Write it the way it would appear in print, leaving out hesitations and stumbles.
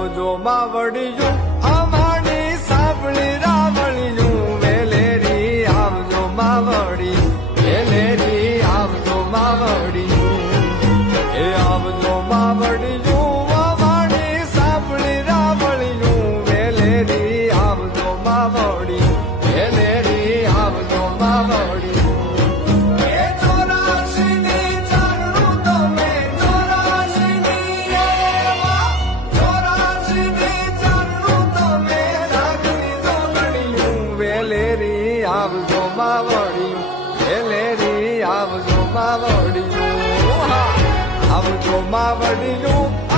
આવજો માવડિયું અમારી સાંભળી રાવળિયું વેલેરી આવજો માવડી વેલેરી આવજો માવડિયું એ આવજો માવડિયું અમારી સાંભળી રાવળિયું વેલેરી આવજો માવડી વેલેરી આવજો માવડી આવજો માવડિયું વેલેરી આવજો માવડિયું આવજો માવડિયું